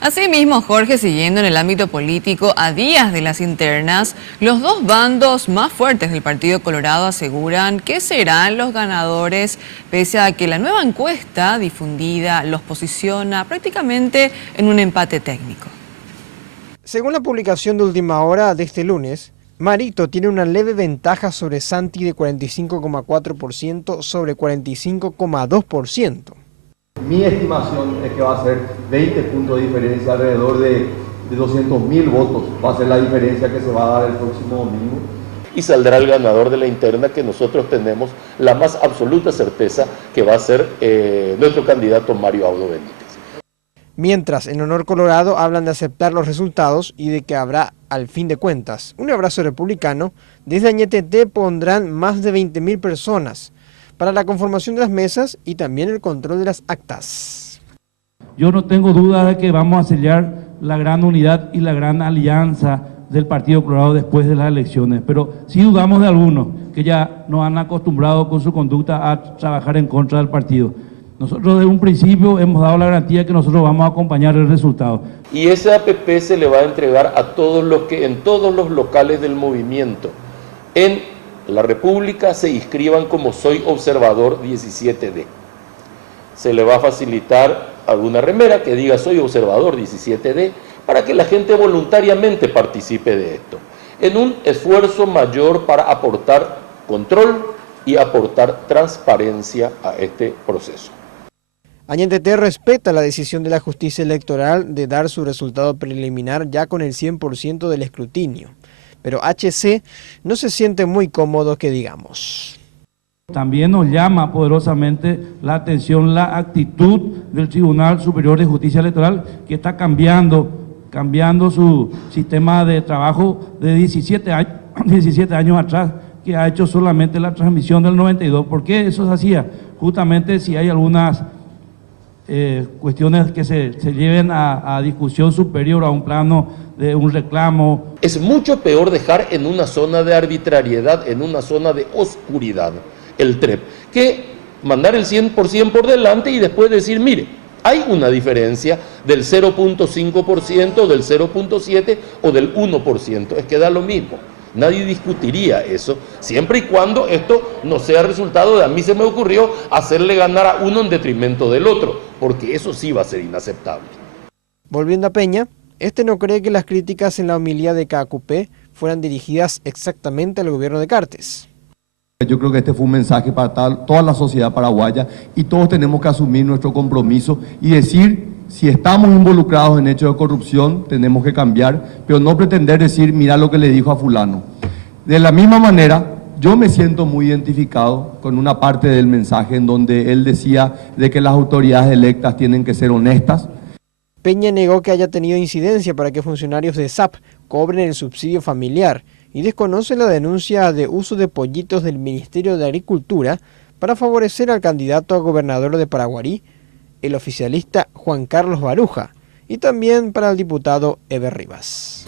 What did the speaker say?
Asimismo, Jorge, siguiendo en el ámbito político, a días de las internas, los dos bandos más fuertes del Partido Colorado aseguran que serán los ganadores, pese a que la nueva encuesta difundida los posiciona prácticamente en un empate técnico. Según la publicación de última hora de este lunes, Marito tiene una leve ventaja sobre Santi de 45,4% sobre 45,2%. Mi estimación es que va a ser 20 puntos de diferencia, alrededor de 200.000 votos. Va a ser la diferencia que se va a dar el próximo domingo. Y saldrá el ganador de la interna, que nosotros tenemos la más absoluta certeza que va a ser nuestro candidato Mario Audo Benítez. Mientras, en Honor Colorado hablan de aceptar los resultados y de que habrá, al fin de cuentas, un abrazo republicano. Desde Añetete pondrán más de 20.000 personas para la conformación de las mesas y también el control de las actas. Yo no tengo duda de que vamos a sellar la gran unidad y la gran alianza del Partido Colorado después de las elecciones, pero sí dudamos de algunos que ya nos han acostumbrado con su conducta a trabajar en contra del partido. Nosotros desde un principio hemos dado la garantía que nosotros vamos a acompañar el resultado. Y ese APP se le va a entregar a todos los que en todos los locales del movimiento en la República se inscriban como Soy Observador 17D. Se le va a facilitar alguna remera que diga Soy Observador 17D para que la gente voluntariamente participe de esto, en un esfuerzo mayor para aportar control y aportar transparencia a este proceso. Añetete respeta la decisión de la justicia electoral de dar su resultado preliminar ya con el 100% del escrutinio, pero HC no se siente muy cómodo que digamos. También nos llama poderosamente la atención la actitud del Tribunal Superior de Justicia Electoral, que está cambiando su sistema de trabajo de 17 años atrás, que ha hecho solamente la transmisión del 92. ¿Por qué eso se hacía? Justamente si hay algunas cuestiones que se lleven a discusión superior a un plano de un reclamo. Es mucho peor dejar en una zona de arbitrariedad, en una zona de oscuridad, el TREP, que mandar el 100% por delante y después decir, mire, hay una diferencia del 0.5%, del 0.7% o del 1%, es que da lo mismo. Nadie discutiría eso, siempre y cuando esto no sea resultado de a mí se me ocurrió hacerle ganar a uno en detrimento del otro, porque eso sí va a ser inaceptable. Volviendo a Peña, este no cree que las críticas en la homilía de KQP fueran dirigidas exactamente al gobierno de Cartes. Yo creo que este fue un mensaje para toda la sociedad paraguaya y todos tenemos que asumir nuestro compromiso y decir, si estamos involucrados en hechos de corrupción, tenemos que cambiar, pero no pretender decir, mira lo que le dijo a fulano. De la misma manera, yo me siento muy identificado con una parte del mensaje en donde él decía de que las autoridades electas tienen que ser honestas. Peña negó que haya tenido incidencia para que funcionarios de SAP cobren el subsidio familiar y desconoce la denuncia de uso de pollitos del Ministerio de Agricultura para favorecer al candidato a gobernador de Paraguarí, el oficialista Juan Carlos Baruja, y también para el diputado Eber Rivas.